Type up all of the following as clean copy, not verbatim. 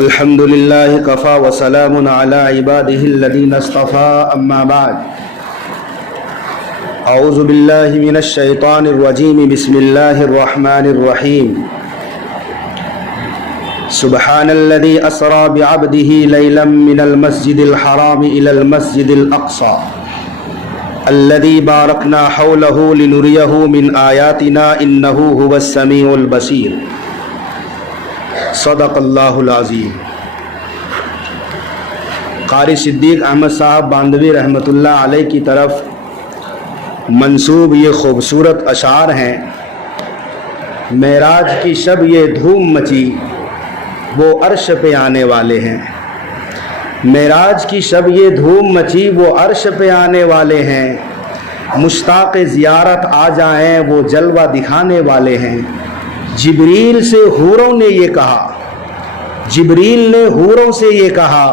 الحمد لله كفى وسلام على عباده الذين اصطفى أما بعد أعوذ بالله من الشيطان الرجيم بسم الله الرحمن الرحيم سبحان الذي أسرى بعبده ليلا من المسجد الحرام إلى المسجد الأقصى الذي باركنا حوله لنريه من آياتنا إنه هو السميع البصير صدق اللہ العظیم۔ قاری صدیق احمد صاحب باندوی رحمۃ اللہ علیہ کی طرف منسوب یہ خوبصورت اشعار ہیں۔ معراج کی شب یہ دھوم مچی وہ عرش پہ آنے والے ہیں، معراج کی شب یہ دھوم مچی وہ عرش پہ آنے والے ہیں، مشتاق زیارت آ جائیں وہ جلوہ دکھانے والے ہیں۔ جبریل سے حوروں نے یہ کہا، جبریل نے حوروں سے یہ کہا،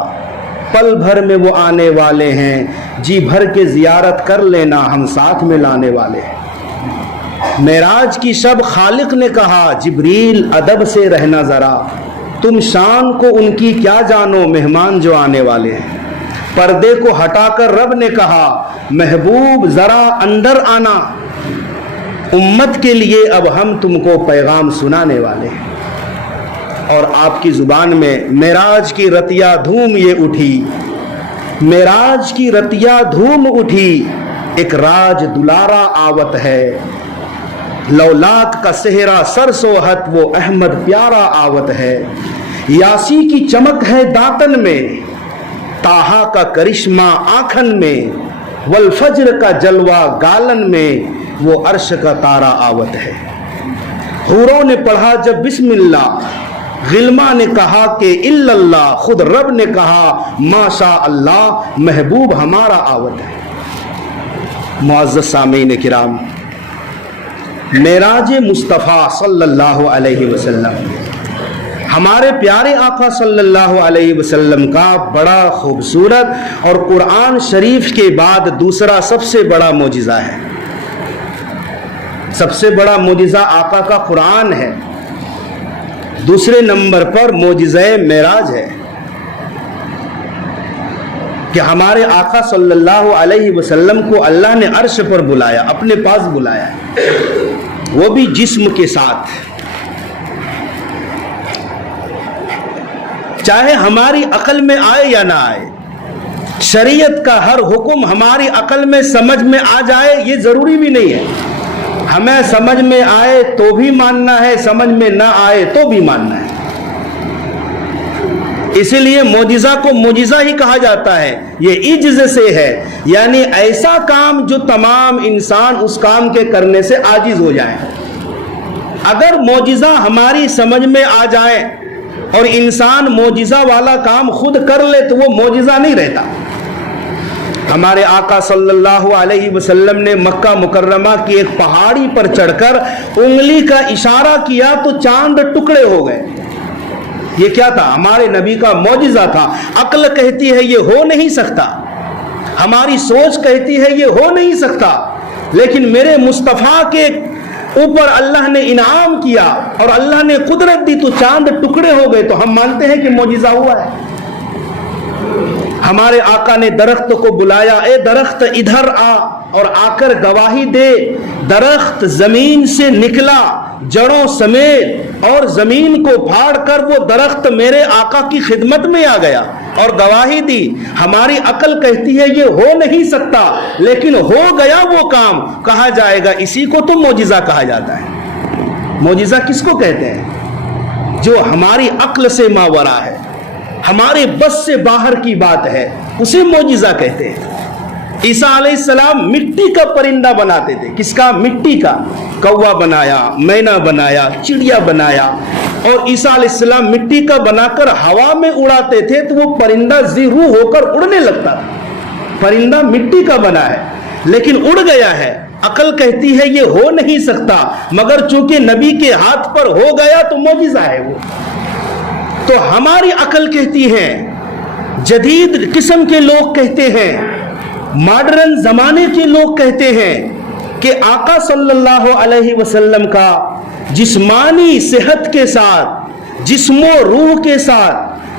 پل بھر میں وہ آنے والے ہیں، جی بھر کے زیارت کر لینا ہم ساتھ میں لانے والے ہیں۔ معراج کی شب خالق نے کہا، جبریل ادب سے رہنا ذرا، تم شان کو ان کی کیا جانو مہمان جو آنے والے ہیں۔ پردے کو ہٹا کر رب نے کہا، محبوب ذرا اندر آنا، امت کے لیے اب ہم تم کو پیغام سنانے والے ہیں۔ اور آپ کی زبان میں معراج کی رتیا دھوم یہ اٹھی، معراج کی رتیا دھوم اٹھی، ایک راج دلارا آوت ہے، لولاک کا صحرا سر سوہت وہ احمد پیارا آوت ہے۔ یاسی کی چمک ہے داتن میں، طٰہٰ کا کرشمہ آنکھن میں، والفجر کا جلوہ گالن میں وہ عرش کا تارا آوت ہے۔ حوروں نے پڑھا جب بسم اللہ، غلما نے کہا کہ الا اللہ، خود رب نے کہا ماشاء اللہ، محبوب ہمارا آوت ہے۔ معزز سامعین کرام، معراج مصطفیٰ صلی اللہ علیہ وسلم ہمارے پیارے آقا صلی اللہ علیہ وسلم کا بڑا خوبصورت اور قرآن شریف کے بعد دوسرا سب سے بڑا معجزہ ہے۔ سب سے بڑا معجزہ آقا کا قرآن ہے، دوسرے نمبر پر معجزہ معراج ہے کہ ہمارے آقا صلی اللہ علیہ وسلم کو اللہ نے عرش پر بلایا، اپنے پاس بلایا، وہ بھی جسم کے ساتھ۔ چاہے ہماری عقل میں آئے یا نہ آئے، شریعت کا ہر حکم ہماری عقل میں سمجھ میں آ جائے یہ ضروری بھی نہیں ہے۔ ہمیں سمجھ میں آئے تو بھی ماننا ہے، سمجھ میں نہ آئے تو بھی ماننا ہے۔ اسی لیے معجزہ کو معجزہ ہی کہا جاتا ہے، یہ عجز سے ہے، یعنی ایسا کام جو تمام انسان اس کام کے کرنے سے عاجز ہو جائیں۔ اگر معجزہ ہماری سمجھ میں آ جائے اور انسان معجزہ والا کام خود کر لے تو وہ معجزہ نہیں رہتا۔ ہمارے آقا صلی اللہ علیہ وسلم نے مکہ مکرمہ کی ایک پہاڑی پر چڑھ کر انگلی کا اشارہ کیا تو چاند ٹکڑے ہو گئے۔ یہ کیا تھا؟ ہمارے نبی کا معجزہ تھا۔ عقل کہتی ہے یہ ہو نہیں سکتا، ہماری سوچ کہتی ہے یہ ہو نہیں سکتا، لیکن میرے مصطفیٰ کے اوپر اللہ نے انعام کیا اور اللہ نے قدرت دی تو چاند ٹکڑے ہو گئے، تو ہم مانتے ہیں کہ معجزہ ہوا ہے۔ ہمارے آقا نے درخت کو بلایا، اے درخت ادھر آ، اور آ کر گواہی دے۔ درخت زمین سے نکلا جڑوں سمیت اور زمین کو پھاڑ کر وہ درخت میرے آقا کی خدمت میں آ گیا اور گواہی دی۔ ہماری عقل کہتی ہے یہ ہو نہیں سکتا، لیکن ہو گیا وہ کام، کہا جائے گا اسی کو تو معجزہ کہا جاتا ہے۔ معجزہ کس کو کہتے ہیں؟ جو ہماری عقل سے ماورا ہے، ہمارے بس سے باہر کی بات ہے، اسے معجزہ کہتے ہیں۔ عیسیٰ علیہ السلام مٹی کا پرندہ بناتے تھے، کس کا؟ مٹی کا۔ کوا بنایا، مینا بنایا، چڑیا بنایا، اور عیسیٰ علیہ السلام مٹی کا بنا کر ہوا میں اڑاتے تھے تو وہ پرندہ ذی روح ہو کر اڑنے لگتا تھا۔ پرندہ مٹی کا بنا ہے لیکن اڑ گیا ہے۔ عقل کہتی ہے یہ ہو نہیں سکتا، مگر چونکہ نبی کے ہاتھ پر ہو گیا تو معجزہ ہے وہ۔ تو ہماری عقل کہتی ہے، جدید قسم کے لوگ کہتے ہیں، ماڈرن زمانے کے لوگ کہتے ہیں کہ آقا صلی اللہ علیہ وسلم کا جسمانی صحت کے ساتھ، جسم و روح کے ساتھ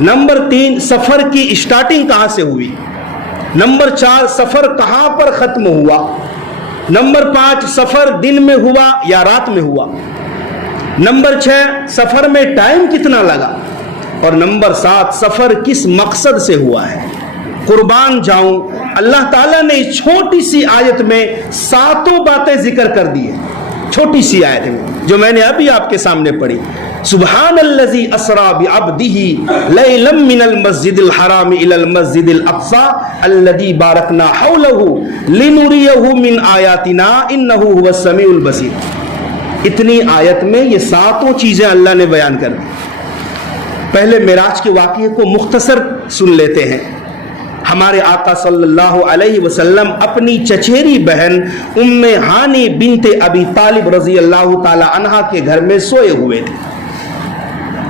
نمبر 3 سفر کی اسٹارٹنگ کہاں سے ہوئی، نمبر 4 سفر کہاں پر ختم ہوا، نمبر 5 سفر دن میں ہوا یا رات میں ہوا، نمبر 6 سفر میں ٹائم کتنا لگا، اور نمبر 7 سفر کس مقصد سے ہوا ہے۔ قربان جاؤں، اللہ تعالیٰ نے اس چھوٹی سی آیت میں 7 باتیں ذکر کر دی ہیں، چھوٹی سی آیت میں جو میں نے ابھی آپ کے سامنے پڑھی۔ سبحان الذی اسری بعبدہ لیلا من المسجد الحرام الی المسجد الاقصی الذی بارکنا حولہ لنریہ من آیاتنا انہ هو السمیع البصیر۔ اتنی آیت میں یہ 7 چیزیں اللہ نے بیان کر دی۔ پہلے معراج کے واقعے کو مختصر سن لیتے ہیں۔ ہمارے آقا صلی اللہ علیہ وسلم اپنی چچیری بہن ام ہانی بنت ابی طالب رضی اللہ تعالی عنہا کے گھر میں سوئے ہوئے تھے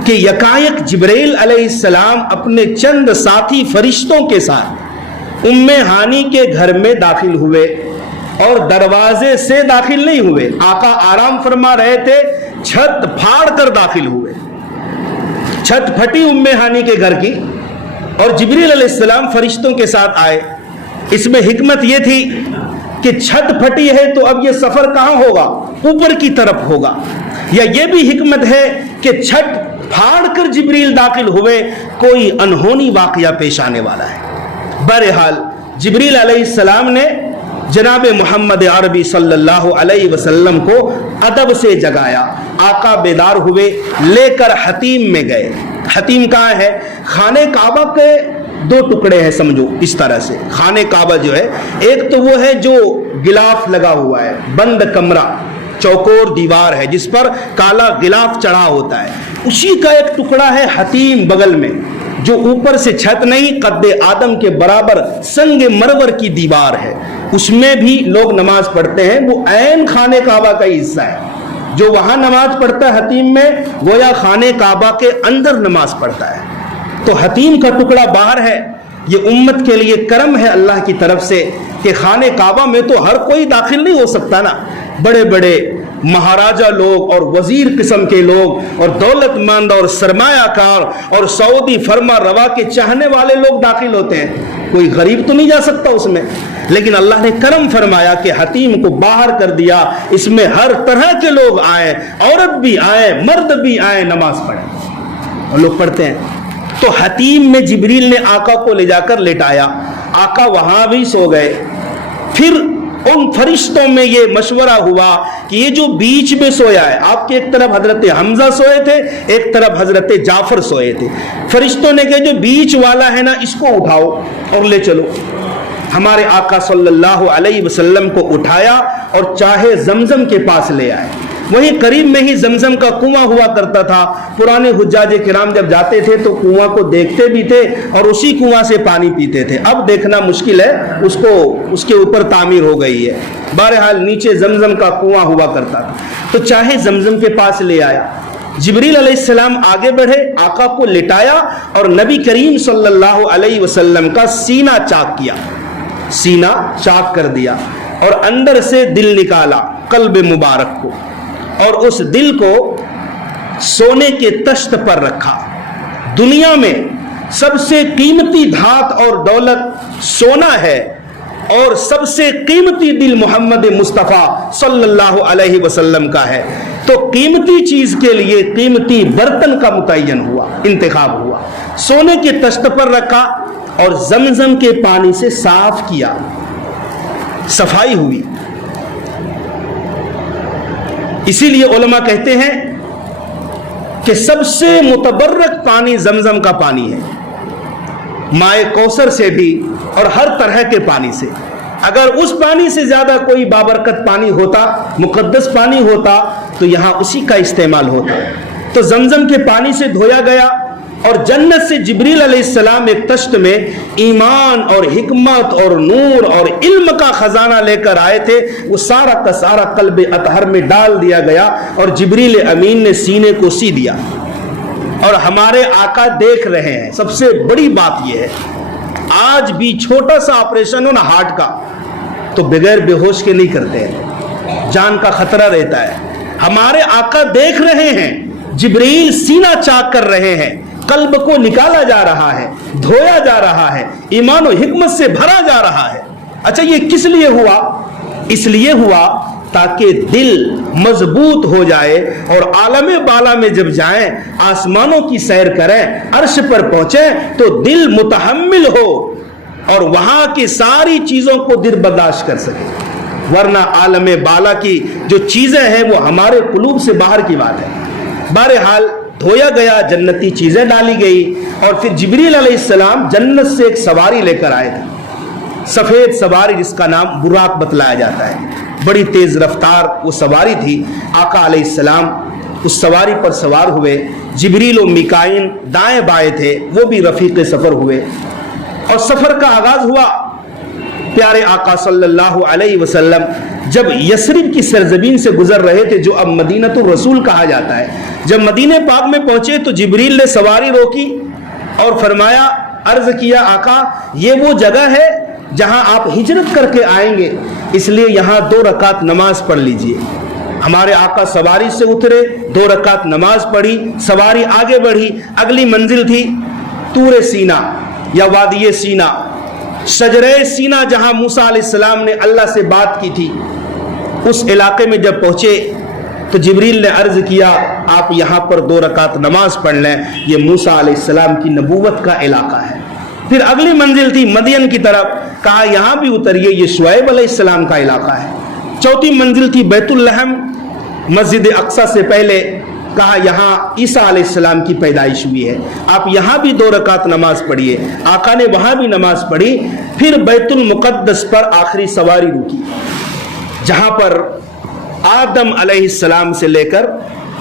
کہ یکایک جبرائیل علیہ السلام اپنے چند ساتھی فرشتوں کے ساتھ ام ہانی کے گھر میں داخل ہوئے، اور دروازے سے داخل نہیں ہوئے، آقا آرام فرما رہے تھے، چھت پھاڑ کر داخل ہوئے۔ چھت پھٹی ام ہانی کے گھر کی، اور جبریل علیہ السلام فرشتوں کے ساتھ آئے۔ اس میں حکمت یہ تھی کہ چھت پھٹی ہے تو اب یہ سفر کہاں ہوگا، اوپر کی طرف ہوگا، یا یہ بھی حکمت ہے کہ چھت پھاڑ کر جبریل داخل ہوئے، کوئی انہونی واقعہ پیش آنے والا ہے۔ بہرحال جبریل علیہ السلام نے جناب محمد عربی صلی اللہ علیہ وسلم کو ادب سے جگایا، آقا بیدار ہوئے، لے کر حتیم میں گئے۔ حتیم کہاں ہے؟ خانہ کعبہ کے 2 ٹکڑے ہیں، سمجھو اس طرح سے۔ خانہ کعبہ جو ہے، ایک تو وہ ہے جو غلاف لگا ہوا ہے، بند کمرہ، چوکور دیوار ہے جس پر کالا غلاف چڑھا ہوتا ہے، اسی کا ایک ٹکڑا ہے حتیم بغل میں، جو اوپر سے چھت نہیں، قد آدم کے برابر سنگ مرمر کی دیوار ہے، اس میں بھی لوگ نماز پڑھتے ہیں۔ وہ عین خانہ کعبہ کا ہی حصہ ہے، جو وہاں نماز پڑھتا ہے حتیم میں، گویا خانہ کعبہ کے اندر نماز پڑھتا ہے۔ تو حتیم کا ٹکڑا باہر ہے۔ یہ امت کے لیے کرم ہے اللہ کی طرف سے کہ خانہ کعبہ میں تو ہر کوئی داخل نہیں ہو سکتا نا، بڑے بڑے مہاراجہ لوگ اور وزیر قسم کے لوگ اور دولت مند اور سرمایہ کار اور سعودی فرما روا کے چاہنے والے لوگ داخل ہوتے ہیں، کوئی غریب تو نہیں جا سکتا اس میں۔ لیکن اللہ نے کرم فرمایا کہ حتیم کو باہر کر دیا، اس میں ہر طرح کے لوگ آئے، عورت بھی آئے، مرد بھی آئے، نماز پڑھیں، اور لوگ پڑھتے ہیں۔ تو حتیم میں جبریل نے آقا کو لے جا کر لٹایا، آقا وہاں بھی سو گئے۔ پھر ان فرشتوں میں یہ مشورہ ہوا کہ یہ جو بیچ میں سویا ہے، آپ کے ایک طرف حضرت حمزہ سوئے تھے، ایک طرف حضرت جعفر سوئے تھے، فرشتوں نے کہا جو بیچ والا ہے نا، اس کو اٹھاؤ اور لے چلو۔ ہمارے آقا صلی اللہ علیہ وسلم کو اٹھایا اور چاہے زمزم کے پاس لے آئے۔ وہیں قریب میں ہی زمزم کا کنواں ہوا کرتا تھا، پرانے حجاج کرام جب جاتے تھے تو کنواں کو دیکھتے بھی تھے اور اسی کنواں سے پانی پیتے تھے۔ اب دیکھنا مشکل ہے، اس کے اوپر تعمیر ہو گئی ہے۔ بہرحال نیچے زمزم کا کنواں ہوا کرتا تھا، تو چاہے زمزم کے پاس لے آیا۔ جبریل علیہ السلام آگے بڑھے، آقا کو لٹایا اور نبی کریم صلی اللہ علیہ وسلم کا سینہ چاک کیا، سینہ چاک کر دیا، اور اندر سے دل نکالا، قلب مبارک کو، اور اس دل کو سونے کے تشت پر رکھا۔ دنیا میں سب سے قیمتی دھات اور دولت سونا ہے، اور سب سے قیمتی دل محمد مصطفیٰ صلی اللہ علیہ وسلم کا ہے۔ تو قیمتی چیز کے لیے قیمتی برتن کا متعین ہوا، انتخاب ہوا، سونے کے تشت پر رکھا اور زمزم کے پانی سے صاف کیا، صفائی ہوئی۔ اسی لیے علماء کہتے ہیں کہ سب سے متبرک پانی زمزم کا پانی ہے، مائے کوثر سے بھی اور ہر طرح کے پانی سے۔ اگر اس پانی سے زیادہ کوئی بابرکت پانی ہوتا، مقدس پانی ہوتا، تو یہاں اسی کا استعمال ہوتا۔ تو زمزم کے پانی سے دھویا گیا، اور جنت سے جبریل علیہ السلام ایک تشت میں ایمان اور حکمت اور نور اور علم کا خزانہ لے کر آئے تھے، وہ سارا کا سارا قلب اطہر میں ڈال دیا گیا، اور جبریل امین نے سینے کو سی دیا، اور ہمارے آقا دیکھ رہے ہیں۔ سب سے بڑی بات یہ ہے، آج بھی چھوٹا سا آپریشن ہو نا ہارٹ کا، تو بغیر بے ہوش کے نہیں کرتے ہیں، جان کا خطرہ رہتا ہے۔ ہمارے آقا دیکھ رہے ہیں، جبریل سینہ چاک کر رہے ہیں قلب کو نکالا جا رہا ہے، دھویا جا رہا ہے، ایمان و حکمت سے بھرا جا رہا ہے۔ اچھا یہ کس لیے ہوا؟ اس لیے ہوا تاکہ دل مضبوط ہو جائے اور عالم بالا میں جب جائیں، آسمانوں کی سیر کریں، عرش پر پہنچیں تو دل متحمل ہو اور وہاں کی ساری چیزوں کو دل برداشت کر سکے، ورنہ عالم بالا کی جو چیزیں ہیں وہ ہمارے قلوب سے باہر کی بات ہے۔ بہرحال دھویا گیا، جنتی چیزیں ڈالی گئی، اور پھر جبریل علیہ السلام جنت سے ایک سواری لے کر آئے تھے، سفید سواری جس کا نام براق بتلایا جاتا ہے، بڑی تیز رفتار وہ سواری تھی۔ آقا علیہ السلام اس سواری پر سوار ہوئے، جبریل و میکائیل دائیں بائیں تھے، وہ بھی رفیق سفر ہوئے، اور سفر کا آغاز ہوا۔ پیارے آقا صلی اللہ علیہ وسلم جب یثرب کی سرزمین سے گزر رہے تھے، جو اب مدینۃ الرسول کہا جاتا ہے، جب مدینہ پاک میں پہنچے تو جبریل نے سواری روکی اور فرمایا، عرض کیا آقا یہ وہ جگہ ہے جہاں آپ ہجرت کر کے آئیں گے، اس لیے یہاں 2 رکعت نماز پڑھ لیجئے۔ ہمارے آقا سواری سے اترے، 2 رکعت نماز پڑھی، سواری آگے بڑھی۔ اگلی منزل تھی طور سینا یا وادی سینا، شجرہ سینا، جہاں موسیٰ علیہ السلام نے اللہ سے بات کی تھی۔ اس علاقے میں جب پہنچے تو جبریل نے عرض کیا آپ یہاں پر 2 رکعت نماز پڑھ لیں، یہ موسیٰ علیہ السلام کی نبوت کا علاقہ ہے۔ پھر اگلی منزل تھی مدین کی طرف، کہا یہاں بھی اتریے، یہ شعیب علیہ السلام کا علاقہ ہے۔ چوتھی منزل تھی بیت اللحم، مسجد اقصی سے پہلے، کہا یہاں عیسیٰ علیہ السلام کی پیدائش ہوئی ہے، آپ یہاں بھی 2 رکعت نماز پڑھیے۔ آقا نے وہاں بھی نماز پڑھی۔ پھر بیت المقدس پر آخری سواری رکی، جہاں پر آدم علیہ السلام سے لے کر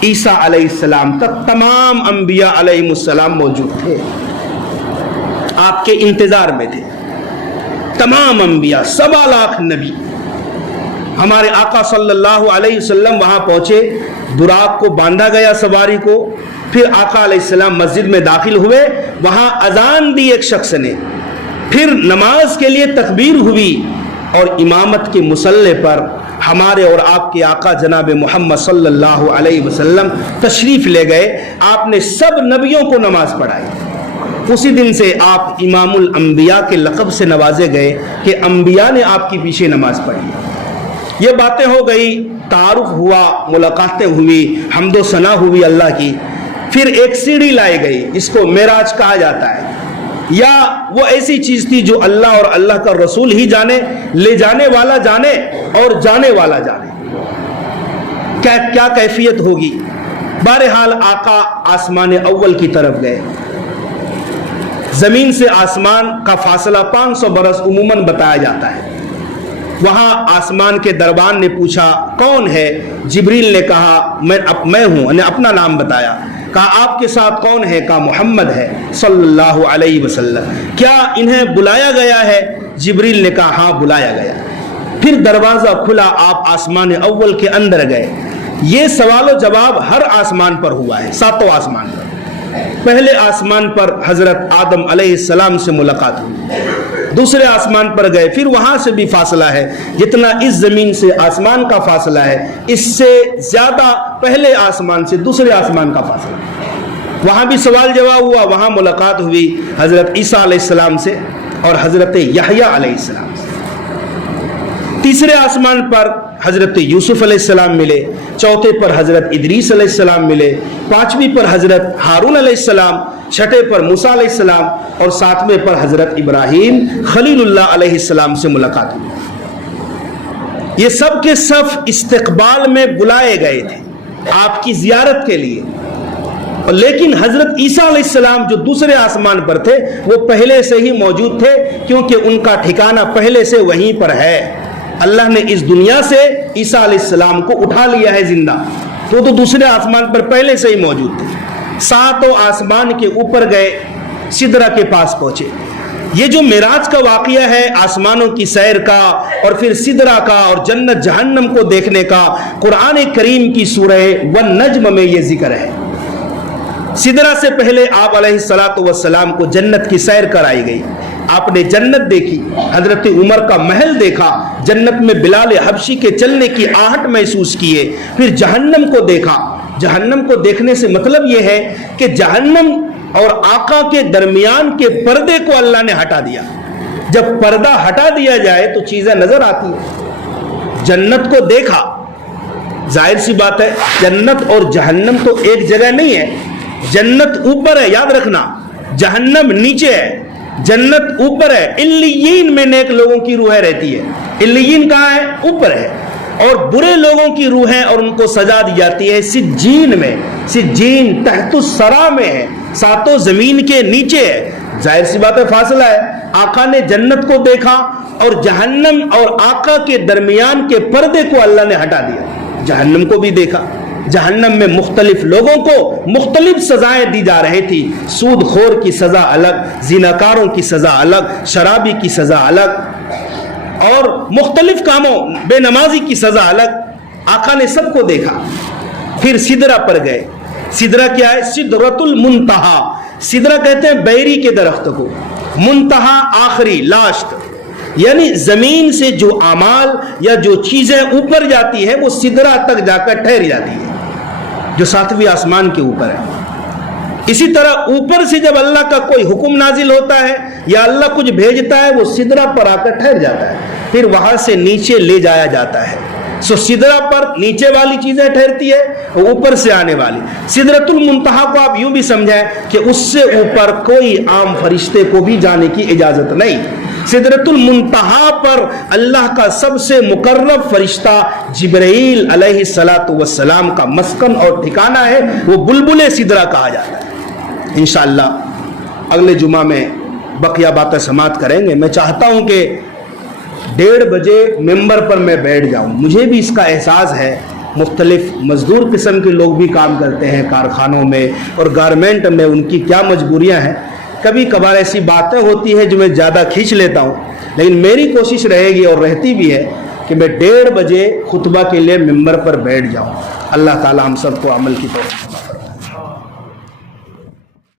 عیسیٰ علیہ السلام تک تمام انبیاء علیہ السلام موجود تھے، آپ کے انتظار میں تھے۔ تمام انبیاء، 7 لاکھ نبی، ہمارے آقا صلی اللہ علیہ وسلم وہاں پہنچے، براق کو باندھا گیا سواری کو۔ پھر آقا علیہ السلام مسجد میں داخل ہوئے، وہاں اذان دی ایک شخص نے، پھر نماز کے لیے تکبیر ہوئی، اور امامت کے مصلی پر ہمارے اور آپ کے آقا جناب محمد صلی اللہ علیہ وسلم تشریف لے گئے۔ آپ نے سب نبیوں کو نماز پڑھائی۔ اسی دن سے آپ امام الانبیاء کے لقب سے نوازے گئے کہ انبیاء نے آپ کی پیچھے نماز پڑھی۔ یہ باتیں ہو گئی، تعارف ہوا، ملاقاتیں ہوئی، حمد و ثنا ہوئی اللہ کی۔ پھر ایک سیڑھی لائی گئی جس کو معراج کہا جاتا ہے، یا وہ ایسی چیز تھی جو اللہ اور اللہ کا رسول ہی جانے، لے جانے والا جانے اور جانے والا جانے کیا کیفیت ہوگی۔ بہرحال آقا آسمان اول کی طرف گئے۔ زمین سے آسمان کا فاصلہ 500 برس عموماً بتایا جاتا ہے۔ وہاں آسمان کے دربان نے پوچھا کون ہے؟ جبریل نے کہا میں ہوں، نے اپنا نام بتایا۔ کہا آپ کے ساتھ کون ہے؟ کہا محمد ہے صلی اللہ علیہ وسلم۔ کیا انہیں بلایا گیا ہے؟ جبریل نے کہا ہاں بلایا گیا۔ پھر دروازہ کھلا، آپ آسمان اول کے اندر گئے۔ یہ سوال و جواب ہر آسمان پر ہوا ہے، 7 آسمان پر۔ پہلے آسمان پر حضرت آدم علیہ السلام سے ملاقات ہوئی، دوسرے آسمان پر گئے، پھر وہاں سے بھی فاصلہ ہے، جتنا اس زمین سے آسمان کا فاصلہ ہے اس سے زیادہ پہلے آسمان سے دوسرے آسمان کا فاصلہ ہے۔ وہاں بھی سوال جواب ہوا، وہاں ملاقات ہوئی حضرت عیسیٰ علیہ السلام سے اور حضرت یحییٰ علیہ السلام سے۔ تیسرے آسمان پر حضرت یوسف علیہ السلام ملے، چوتھے پر حضرت ادریس علیہ السلام ملے، 5ویں پر حضرت ہارون علیہ السلام، 6 پر موسیٰ علیہ السلام، اور 7ویں پر حضرت ابراہیم خلیل اللہ علیہ السلام سے ملاقات ہوئی۔ یہ سب کے سب استقبال میں بلائے گئے تھے آپ کی زیارت کے لیے، لیکن حضرت عیسیٰ علیہ السلام جو دوسرے آسمان پر تھے وہ پہلے سے ہی موجود تھے، کیونکہ ان کا ٹھکانہ پہلے سے وہیں پر ہے۔ اللہ نے اس دنیا سے عیسیٰ علیہ السلام کو اٹھا لیا ہے زندہ، تو دوسرے آسمان پر پہلے سے ہی موجود تھے۔ 7 آسمان کے اوپر گئے، سدرہ کے پاس پہنچے۔ یہ جو معراج کا واقعہ ہے، آسمانوں کی سیر کا اور پھر سدرہ کا اور جنت جہنم کو دیکھنے کا، قرآن کریم کی سورہ والنجم میں یہ ذکر ہے۔ سدرہ سے پہلے آپ علیہ السلام کو جنت کی سیر کرائی گئی، آپ نے جنت دیکھی، حضرت عمر کا محل دیکھا، جنت میں بلال حبشی کے چلنے کی آہٹ محسوس کیے، پھر جہنم کو دیکھا۔ جہنم کو دیکھنے سے مطلب یہ ہے کہ جہنم اور آقا کے درمیان کے پردے کو اللہ نے ہٹا دیا. جب پردہ ہٹا دیا جائے تو چیزیں نظر آتی ہیں. جنت کو دیکھا، ظاہر سی بات ہے جنت اور جہنم تو ایک جگہ نہیں ہے. جنت اوپر ہے، یاد رکھنا، جہنم نیچے ہے. جنت اوپر ہے، علیین میں نیک لوگوں کی روحیں رہتی ہے. علیین کہاں ہے؟ اوپر ہے. اور برے لوگوں کی روحیں اور ان کو سزا دی جاتی ہے سجین میں. سجین تحت الثری میں ہے، ساتوں زمین کے نیچے ہے. ظاہر سی بات ہے فاصلہ ہے. آقا نے جنت کو دیکھا اور جہنم اور آقا کے درمیان کے پردے کو اللہ نے ہٹا دیا. جہنم کو بھی دیکھا. جہنم میں مختلف لوگوں کو مختلف سزائیں دی جا رہی تھی. سود خور کی سزا الگ، زناکاروں کی سزا الگ، شرابی کی سزا الگ، اور مختلف کاموں، بے نمازی کی سزا الگ. آقا نے سب کو دیکھا. پھر سدرہ پر گئے. سدرہ کیا ہے؟ سدرۃ المنتہا. سدرہ کہتے ہیں بیری کے درخت کو. منتہا آخری، لاسٹ، یعنی زمین سے جو اعمال یا جو چیزیں اوپر جاتی ہیں وہ سدرہ تک جا کر ٹھہر جاتی ہے، جو ساتویں آسمان کے اوپر ہے. اسی طرح اوپر سے جب اللہ کا کوئی حکم نازل ہوتا ہے یا اللہ کچھ بھیجتا ہے وہ سدرہ پر آ کر ٹھہر جاتا ہے، پھر وہاں سے نیچے لے جایا جاتا ہے. سو سدرہ پر نیچے والی چیزیں ٹھہرتی ہے، اوپر سے آنے والی. سدرۃ المنتہا کو آپ یوں بھی سمجھیں کہ اس سے اوپر کوئی عام فرشتے کو بھی جانے کی اجازت نہیں. سدرۃ المنتہا پر اللہ کا سب سے مقرب فرشتہ جبرائیل علیہ الصلاۃ والسلام کا مسکن اور ٹھکانہ ہے. وہ بلبل سدرہ کہا جاتا ہے. انشاءاللہ اگلے جمعہ میں بقیہ باتیں سماعت کریں گے. میں چاہتا ہوں کہ 1:30 بجے ممبر پر میں بیٹھ جاؤں. مجھے بھی اس کا احساس ہے، مختلف مزدور قسم کے لوگ بھی کام کرتے ہیں کارخانوں میں اور گارمنٹ میں، ان کی کیا مجبوریاں ہیں. کبھی کبھار ایسی باتیں ہوتی ہیں جو میں زیادہ کھینچ لیتا ہوں، لیکن میری کوشش رہے گی اور رہتی بھی ہے کہ میں 1:30 بجے خطبہ کے لیے ممبر پر بیٹھ جاؤں. اللہ تعالی ہم سب کو عمل کی توفیق